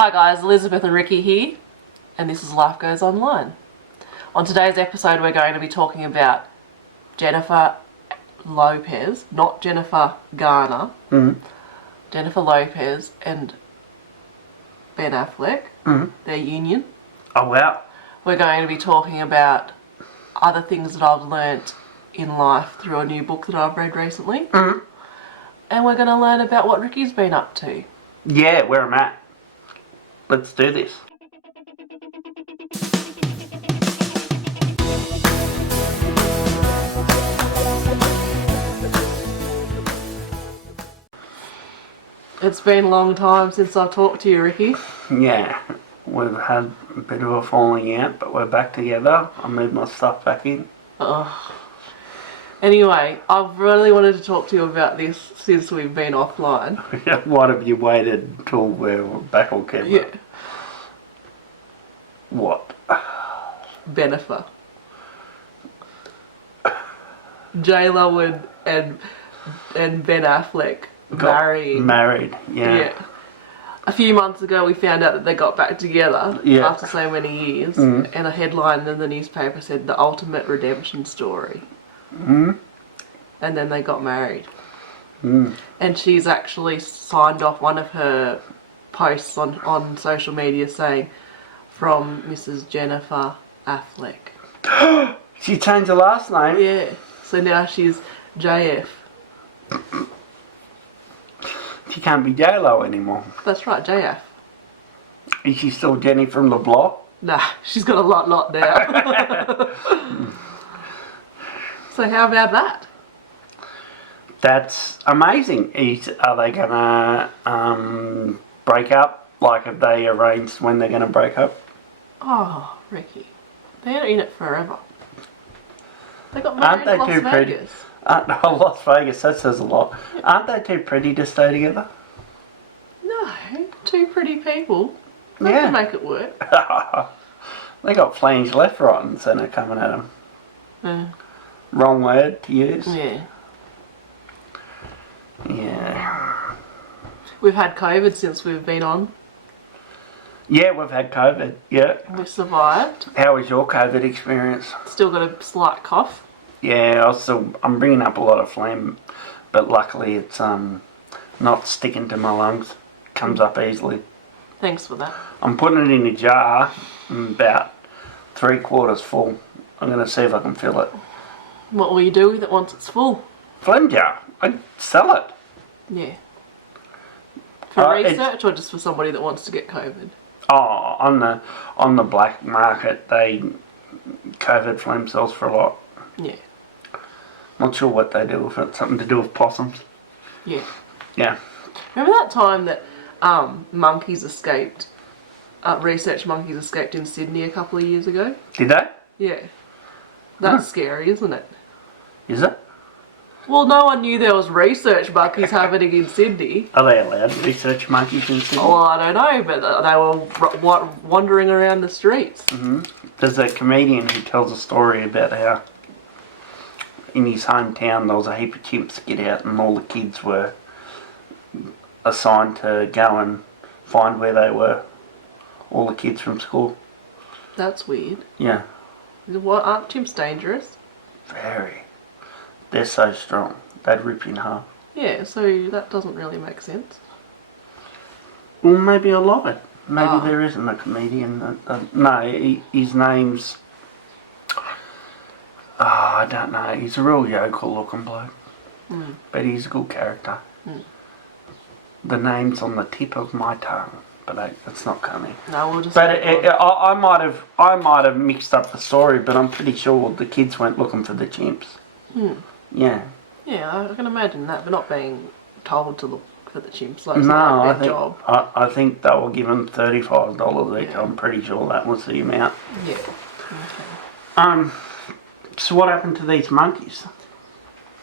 Hi guys, Elizabeth and Ricky here, and this is Life Goes Online. On today's episode we're going to be talking about Jennifer Lopez, not Jennifer Garner, Jennifer Lopez and Ben Affleck, their union. Oh wow. We're going to be talking about other things that I've learnt in life through a new book that I've read recently. And we're going to learn about what Ricky's been up to. Yeah, where I'm at. Let's do this. It's been a long time since I talked to you, Ricky. Yeah, we've had a bit of a falling out, but we're back together. I moved my stuff back in. Anyway, I've really wanted to talk to you about this since we've been offline. What have you waited until we're back on camera? Yeah. What? Bennifer. J-Lo and Ben Affleck Married, yeah. A few months ago we found out that they got back together after so many years, and a headline in the newspaper said the ultimate redemption story. And then they got married. And she's actually signed off one of her posts on social media saying, from Mrs. Jennifer Affleck. She changed her last name? Yeah. So now she's JF. She can't be J-Lo anymore. That's right, JF. Is she still Jenny from the block? Nah, she's got a lot now. So how about that? That's amazing. Are they gonna break up? Like, have they arranged when they're gonna break up? Oh, Ricky. They're in it forever. They got married in Las Vegas. Las Vegas, that says a lot. Aren't they too pretty to stay together? No, two pretty people. They can make it work. They got flange left, right and centre coming at them. Wrong word to use. Yeah. We've had COVID since we've been on. Yeah, we've had COVID, yeah. We survived. How was your COVID experience? Still got a slight cough. Yeah, I'm bringing up a lot of phlegm, but luckily it's not sticking to my lungs. Comes up easily. Thanks for that. I'm putting it in a jar, about 3/4 full. I'm going to see if I can fill it. What will you do with it once it's full? Phlegm jar. I'd sell it. Yeah. For research or just for somebody that wants to get COVID? Oh, on the black market, they COVID phlegm sells for a lot. Yeah. Not sure what they do with it. Something to do with possums. Yeah. Yeah. Remember that time that monkeys escaped? Research monkeys escaped in Sydney a couple of years ago? Did they? Yeah. That's scary, isn't it? Is it? Well, no one knew there was research monkeys happening in Sydney. Are they allowed research monkeys in Sydney? Oh, I don't know, but they were wandering around the streets. There's a comedian who tells a story about how in his hometown there was a heap of chimps get out and all the kids were assigned to go and find where they were. All the kids from school. That's weird. Yeah. What, aren't chimps dangerous? Very. They're so strong. They'd rip you in half. Yeah, so that doesn't really make sense. Well, maybe I lied. Maybe there isn't a comedian. No, his name's... I don't know. He's a real yokel looking bloke. But he's a good character. The name's on the tip of my tongue. But it's not coming. No, we'll just... But I might have mixed up the story, but I'm pretty sure the kids went looking for the chimps. Yeah. Yeah, I can imagine that, but not being told to look for the chimps. Like, No, job. I think they were given $35 each. I'm pretty sure that was the amount. Yeah. Okay. So what happened to these monkeys?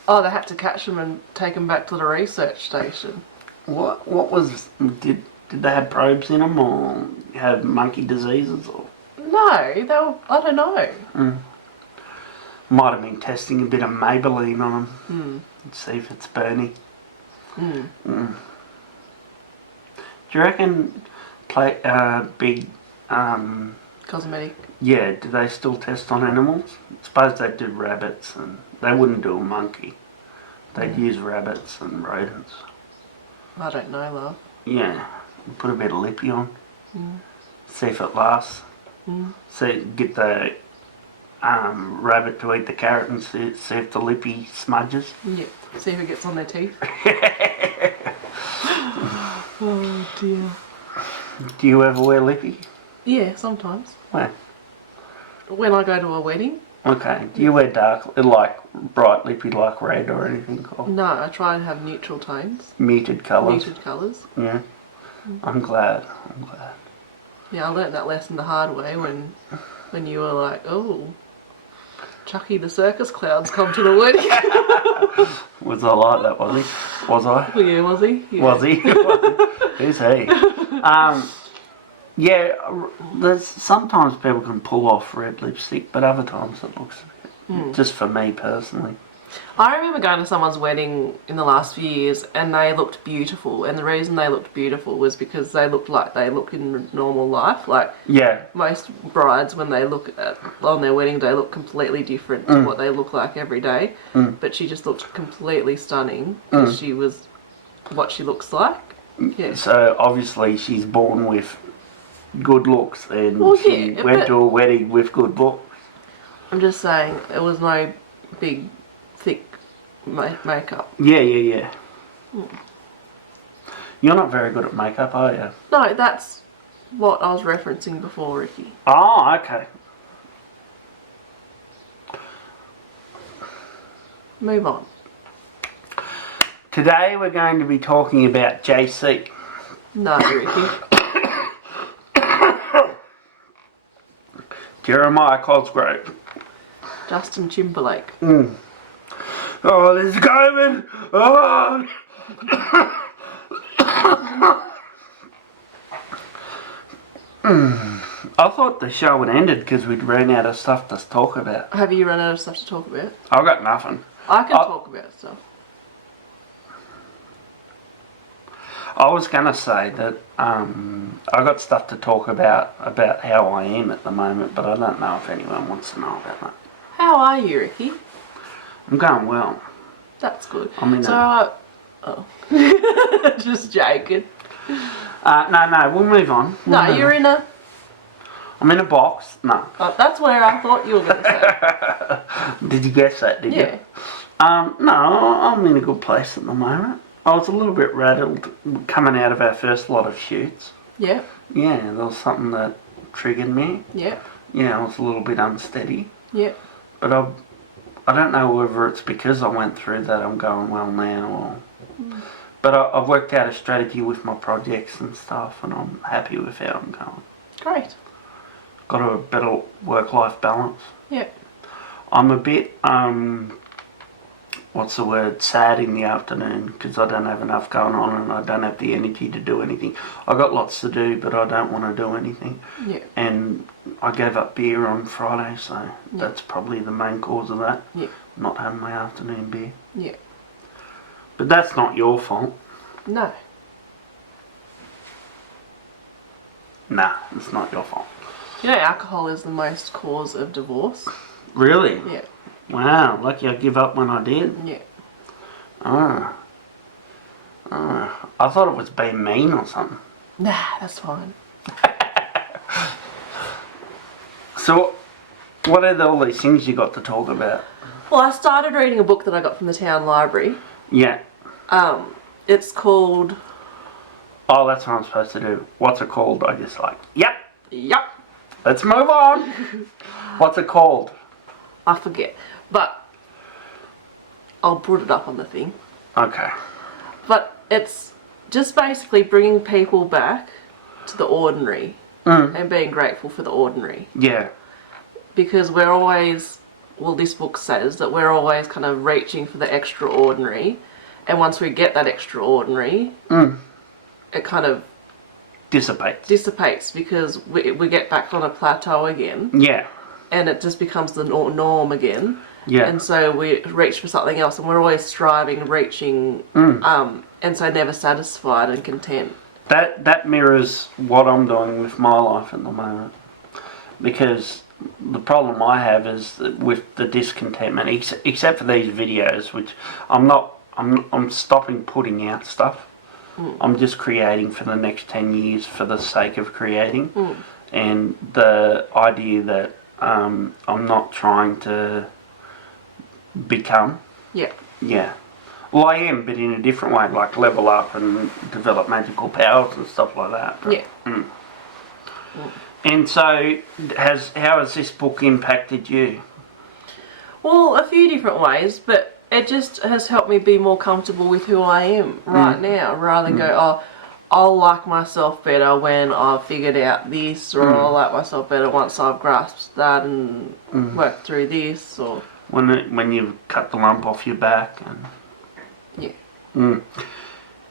Oh, they had to catch them and take them back to the research station. What was... Did they have probes in them or have monkey diseases? Or? No, they were... I don't know. Might have been testing a bit of Maybelline on them. See if it's burning. Do you reckon big, Cosmetic. yeah, do they still test on animals? I suppose they do rabbits, and they wouldn't do a monkey. They'd use rabbits and rodents. I don't know, love. Yeah, put a bit of lippy on. See if it lasts. See, get the rabbit to eat the carrot and see if the lippy smudges. Yeah. See if it gets on their teeth. Oh dear. Do you ever wear lippy? Yeah, sometimes. When? When I go to a wedding. Okay. Do you wear dark, like bright lippy, like red or anything? Or No, I try and have neutral tones. muted colours? Muted colours. Yeah. I'm glad. Yeah, I learnt that lesson the hard way when you were like, oh, Chucky the circus clown's come to the wedding. Was I like that, was he? Was I? Well, yeah, was he? Yeah. Was he? Who's he? Yeah, there's sometimes people can pull off red lipstick, but other times it looks a bit, just for me personally. I remember going to someone's wedding in the last few years and they looked beautiful, and the reason they looked beautiful was because they looked like they look in normal life. Like, yeah, most brides when they look on their wedding day look completely different to what they look like every day, but she just looked completely stunning because she was what she looks like. Yeah. So obviously she's born with good looks, and Well, she yeah, went but- to a wedding with good looks. I'm just saying, it was no big, thick makeup. Yeah. You're not very good at makeup, are you? No, that's what I was referencing before, Ricky. Oh, okay. Move on. Today we're going to be talking about JC. No, Ricky. Jeremiah Cosgrove. Justin Timberlake. Oh, there's COVID! Oh! I thought the show had ended because we'd ran out of stuff to talk about. Have you run out of stuff to talk about? I've got nothing. I can talk about stuff. I was going to say that I got stuff to talk about how I am at the moment, but I don't know if anyone wants to know about that. How are you, Ricky? I'm going well. That's good. I'm in just joking. No, we'll move on. No, you're in a... I'm in a box. No. Oh, that's where I thought you were going to say. Did you guess that, did Yeah. you? No, I'm in a good place at the moment. I was a little bit rattled coming out of our first lot of shoots. Yeah. Yeah, there was something that triggered me. Yeah. Yeah, I was a little bit unsteady. Yeah. But I don't know whether it's because I went through that I'm going well now or... But I've worked out a strategy with my projects and stuff, and I'm happy with how I'm going. Great. Got a better work-life balance. Yeah. I'm a bit, what's the word, sad in the afternoon because I don't have enough going on and I don't have the energy to do anything. I got lots to do, but I don't want to do anything. Yeah. And I gave up beer on Friday, so that's probably the main cause of that. Yeah. Not having my afternoon beer. Yeah. But that's not your fault. No. Nah, it's not your fault. You know, alcohol is the most cause of divorce. Really? Yeah. Wow, lucky I give up when I did. Yeah. I thought it was being mean or something. Nah, that's fine. So, what are all these things you got to talk about? Well, I started reading a book that I got from the town library. Yeah. It's called... Oh, that's what I'm supposed to do. What's it called? I just like, yep. Yep. Let's move on. What's it called? I forget. But I'll put it up on the thing. Okay. But it's just basically bringing people back to the ordinary and being grateful for the ordinary. Yeah. Because we're always, well, this book says that we're always kind of reaching for the extraordinary, and once we get that extraordinary, it kind of dissipates because we get back on a plateau again. Yeah. And it just becomes the norm again. Yeah. And so we reach for something else, and we're always striving, reaching, and so never satisfied and content. that mirrors what I'm doing with my life at the moment. Because the problem I have is that with the discontentment, except for these videos, which I'm stopping putting out stuff. I'm just creating for the next 10 years for the sake of creating. And the idea that I'm not trying to become. Yeah. Yeah. Well, I am, but in a different way, like level up and develop magical powers and stuff like that. But, yeah. And so, how has this book impacted you? Well, a few different ways, but it just has helped me be more comfortable with who I am right now, rather than go, oh, I'll like myself better when I've figured out this, or I'll like myself better once I've grasped that and worked through this, or... When you've cut the lump off your back and... Yeah.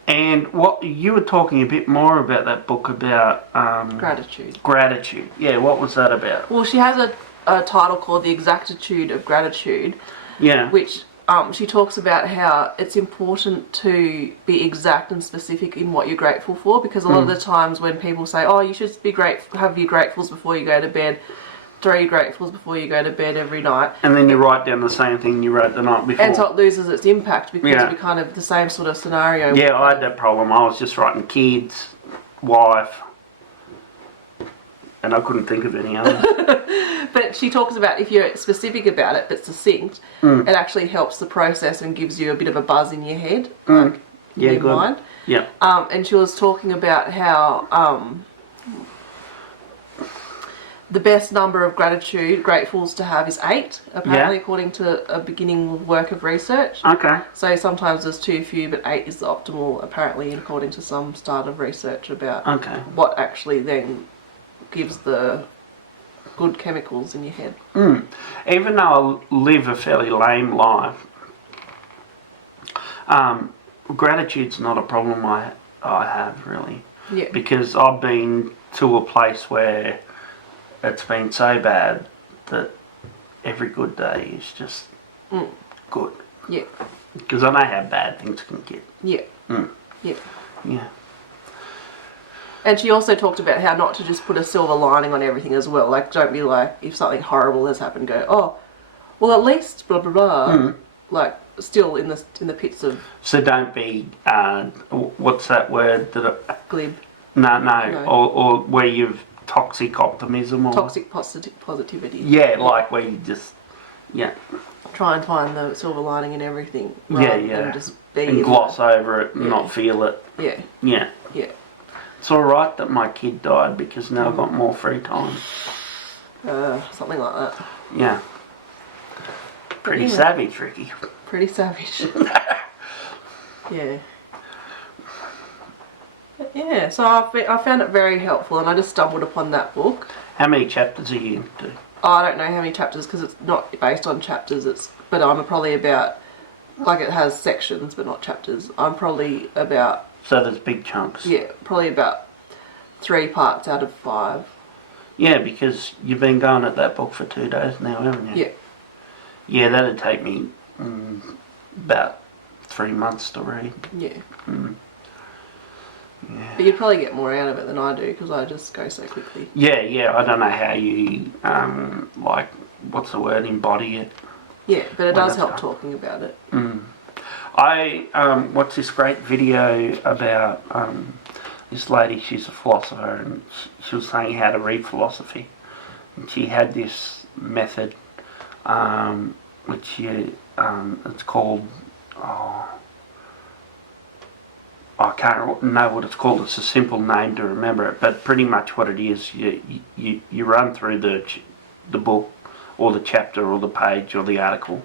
And what you were talking a bit more about that book about gratitude. Gratitude. Yeah, what was that about? Well, she has a title called The Exactitude of Gratitude. Yeah. Which she talks about how it's important to be exact and specific in what you're grateful for, because a lot of the times when people say, oh, you should be grateful, have your gratefuls before you go to bed, 3 gratefuls before you go to bed every night. And then you write down the same thing you wrote the night before. And so it loses its impact because we're kind of the same sort of scenario. Yeah, I had that problem. I was just writing kids, wife, and I couldn't think of any other. But she talks about if you're specific about it but succinct, it actually helps the process and gives you a bit of a buzz in your head, like in your mind. Yeah. And she was talking about how the best number of gratefuls to have is 8, apparently, according to a beginning work of research. Okay. So sometimes there's too few, but 8 is the optimal, apparently, according to some start of research about what actually then gives the good chemicals in your head. Even though I live a fairly lame life, gratitude's not a problem I have, really. Yeah. Because I've been to a place where it's been so bad that every good day is just good. Yeah. Because I know how bad things can get. Yeah. Yeah. Yeah. And she also talked about how not to just put a silver lining on everything as well. Like, don't be like, if something horrible has happened, go, oh, well, at least blah blah blah. Like, still in the pits of. So don't be what's that word that? Glib. No. Or where you've toxic optimism or toxic positivity. Yeah, like where you just try and find the silver lining in everything. Than just be and gloss over it and not feel it. Yeah. It's alright that my kid died because now I've got more free time. Something like that. Yeah. Pretty savage, Ricky. Pretty savage. Yeah. Yeah, so I found it very helpful, and I just stumbled upon that book. How many chapters are you into? Oh, I don't know how many chapters, because it's not based on chapters. But I'm probably about, like, it has sections but not chapters. I'm probably about. So there's big chunks. Yeah, probably about 3 parts out of 5. Yeah, because you've been going at that book for 2 days now, haven't you? Yeah. Yeah, that'd take me about 3 months to read. Yeah. Yeah. But you'd probably get more out of it than I do, because I just go so quickly. Yeah, I don't know how you, like, what's the word, embody it. Yeah, but it does help talking about it. I watched this great video about this lady, she's a philosopher, and she was saying how to read philosophy. And she had this method, which it's called, I can't know what it's called. It's a simple name to remember it, but pretty much what it is, you run through the book, or the chapter, or the page, or the article,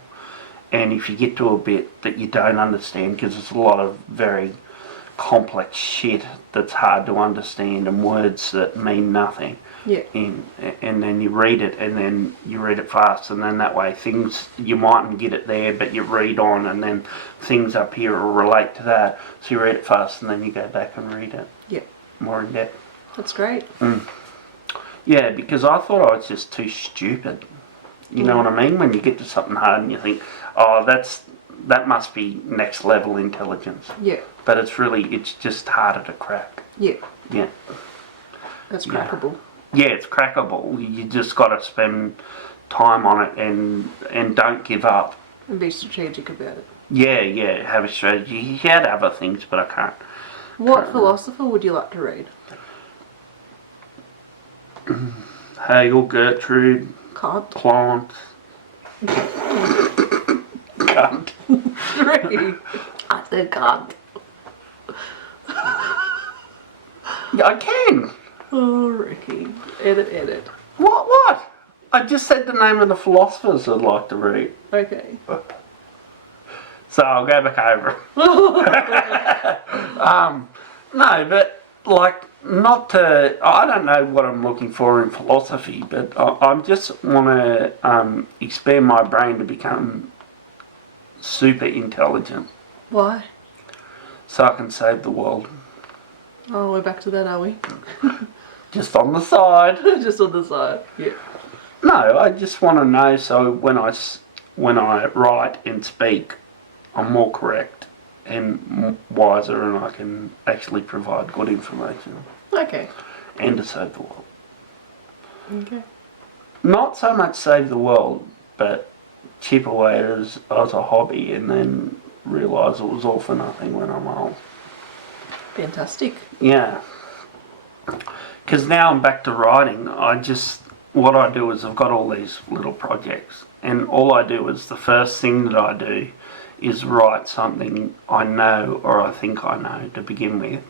and if you get to a bit that you don't understand, because there's a lot of very complex shit that's hard to understand and words that mean nothing. Yeah. And then you read it, and then you read it fast, and then that way things, you mightn't get it there, but you read on, and then things up here will relate to that. So you read it fast, and then you go back and read it. Yeah. More in depth. That's great. Yeah, because I thought I was just too stupid. You know what I mean? When you get to something hard and you think, oh, that must be next level intelligence. Yeah. But it's just harder to crack. Yeah. Yeah. That's crackable. Yeah, it's crackable. You just got to spend time on it and don't give up. And be strategic about it. Yeah, have a strategy. You had other things, but I can't. What philosopher would you like to read? Hegel, Gertrude, Kant. Plant. Kant. 3. I said Kant. Yeah, I can. Oh, Ricky. Edit. What? I just said the name of the philosophers I'd like to read. Okay. So I'll go back over. No, but like not to. I don't know what I'm looking for in philosophy, but I just want to expand my brain to become super intelligent. Why? So I can save the world. Oh, we're back to that, are we? Just on the side. Just on the side. Yeah. No, I just want to know so when I write and speak, I'm more correct and wiser, and I can actually provide good information. Okay. And to save the world. Okay. Not so much save the world, but chip away as a hobby and then realise it was all for nothing when I'm old. Fantastic. Yeah. Because now I'm back to writing. What I do is I've got all these little projects, and all I do is the first thing that I do is write something I know or I think I know to begin with.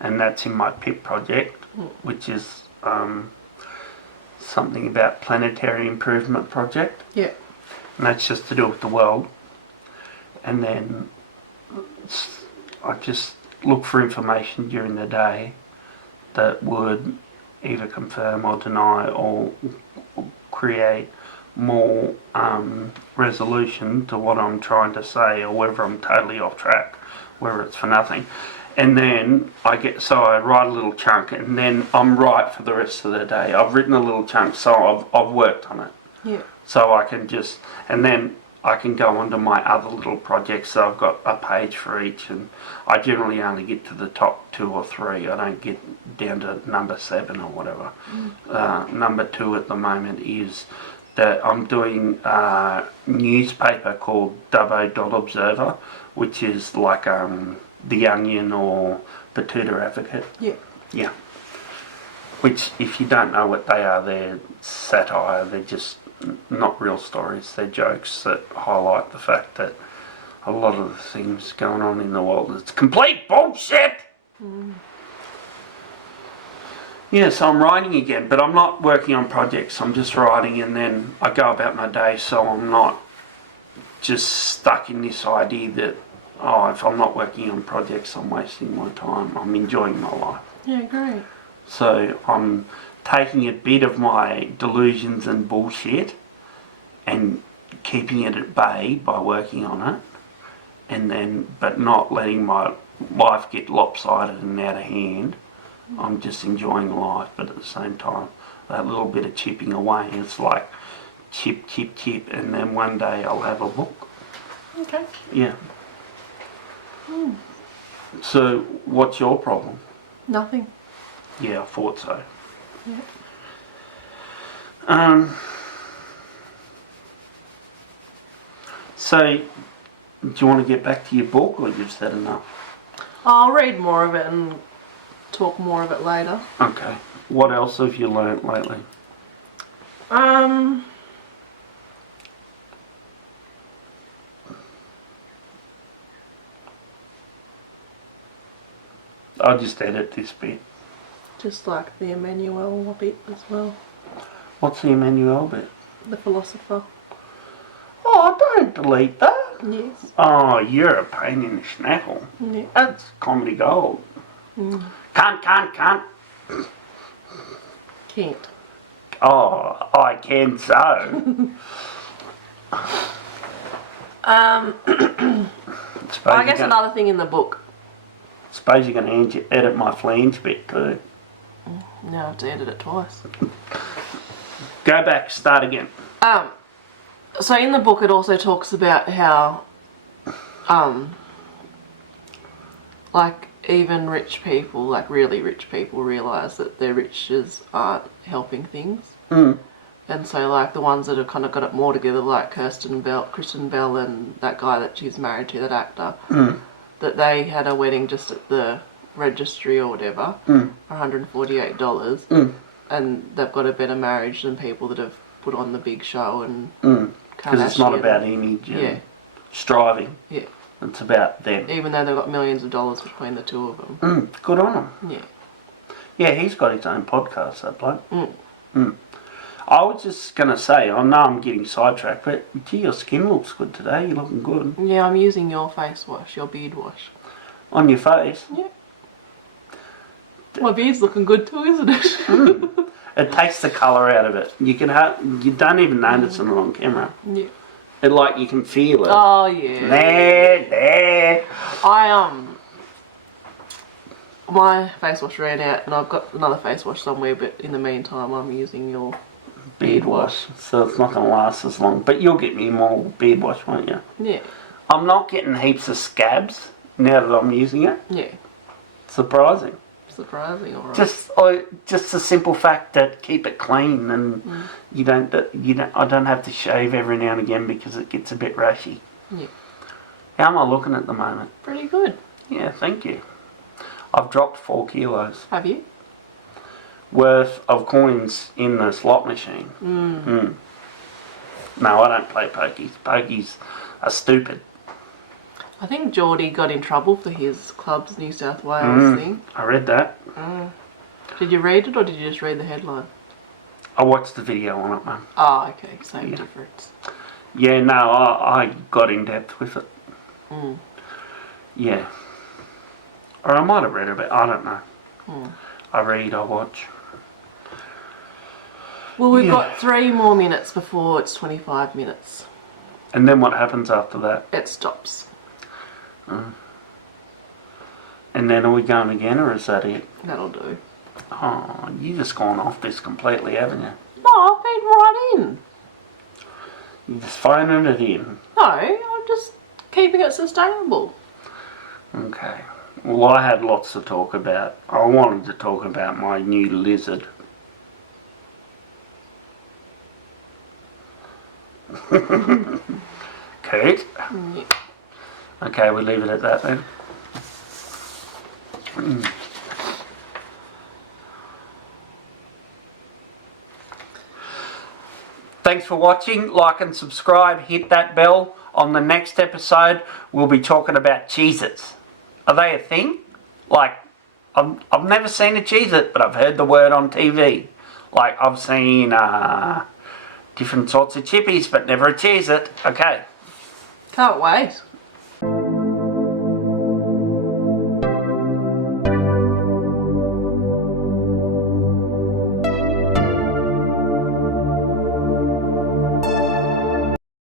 And that's in my PIP project, which is something about planetary improvement project. Yeah. And that's just to do with the world. And then I just look for information during the day that would either confirm or deny or create more resolution to what I'm trying to say, or whether I'm totally off track, whether it's for nothing. And then I write a little chunk, and then I'm right for the rest of the day. I've written a little chunk, so I've worked on it. Yeah. So I can and then I can go on to my other little projects. So I've got a page for each, and I generally only get to the top 2 or 3. I don't get down to number 7 or whatever. Number 2 at the moment is that I'm doing a newspaper called Dubbo Observer, which is like The Onion or the Tudor Advocate. Yeah. Yeah. Which, if you don't know what they are, they're satire. They're just not real stories. They're jokes that highlight the fact that a lot of the things going on in the world is complete bullshit. Yeah, so I'm writing again, but I'm not working on projects. I'm just writing, and then I go about my day, so I'm not just stuck in this idea that, if I'm not working on projects, I'm wasting my time. I'm enjoying my life. Yeah, great. So I'm taking a bit of my delusions and bullshit and keeping it at bay by working on it, but not letting my life get lopsided and out of hand. I'm just enjoying life, but at the same time, that little bit of chipping away, it's like chip, and then one day I'll have a book. Okay. Yeah. So, what's your problem? Nothing. Yeah, I thought so. Yeah. So, do you want to get back to your book, or you've said enough? I'll read more of it and talk more of it later. Okay. What else have you learnt lately? I'll just edit this bit. Just like the Emmanuel bit as well. What's the Emmanuel bit? The philosopher. Oh, don't delete that. Yes. Oh, you're a pain in the schnackle. Yeah. That's comedy gold. Can't. Can't. Oh, I can so. I guess another thing in the book. Suppose you're going to edit my flange bit too. No, I have to edit it twice. Go back, start again. So in the book it also talks about how, like even rich people, like really rich people, realise that their riches aren't helping things. And so, like, the ones that have kind of got it more together, like Kristen Bell and that guy that she's married to, that actor, that they had a wedding just at the registry or whatever for $148, and they've got a better marriage than people that have put on the big show and because it's not about image and striving. Yeah. It's about them. Even though they've got millions of dollars between the two of them. Good on him. Yeah. Yeah, he's got his own podcast, that bloke. I was just going to say, I know I'm getting sidetracked, but gee, your skin looks good today. You're looking good. Yeah, I'm using your face wash, your beard wash. On your face? Yeah. My beard's looking good too, isn't it? It takes the colour out of it. You don't even notice it on camera. Yeah. It like you can feel it. Oh yeah. There. My face wash ran out, and I've got another face wash somewhere. But in the meantime, I'm using your beard wash. So it's not going to last as long. But you'll get me more beard wash, won't you? Yeah. I'm not getting heaps of scabs now that I'm using it. Yeah. Surprising. Alright. Just the simple fact that keep it clean, and I don't have to shave every now and again because it gets a bit rashy. Yeah. How am I looking at the moment? Pretty good. Yeah, thank you. I've dropped 4 kilos. Have you? Worth of coins in the slot machine. No, I don't play pokies. Pokies are stupid. I think Geordie got in trouble for his Clubs New South Wales thing. I read that. Did you read it, or did you just read the headline? I watched the video on it, man. Oh, okay. Same difference. Yeah, no, I got in depth with it. Yeah. Or I might have read a bit. I don't know. I read, I watch. Well, we've got 3 more minutes before it's 25 minutes. And then what happens after that? It stops. And then are we going again, or is that it? That'll do. Oh, you just gone off this completely, haven't you? No, I've been right in. You're just phoning it in. No, I'm just keeping it sustainable. Okay. Well, I had lots to talk about. I wanted to talk about my new lizard. Kate? Yeah. Okay, we'll leave it at that then. Thanks for watching. Like and subscribe. Hit that bell. On the next episode, we'll be talking about Cheez-Its. Are they a thing? Like, I've never seen a Cheez-It, but I've heard the word on TV. Like, I've seen different sorts of chippies, but never a Cheez-It. Okay. Can't wait.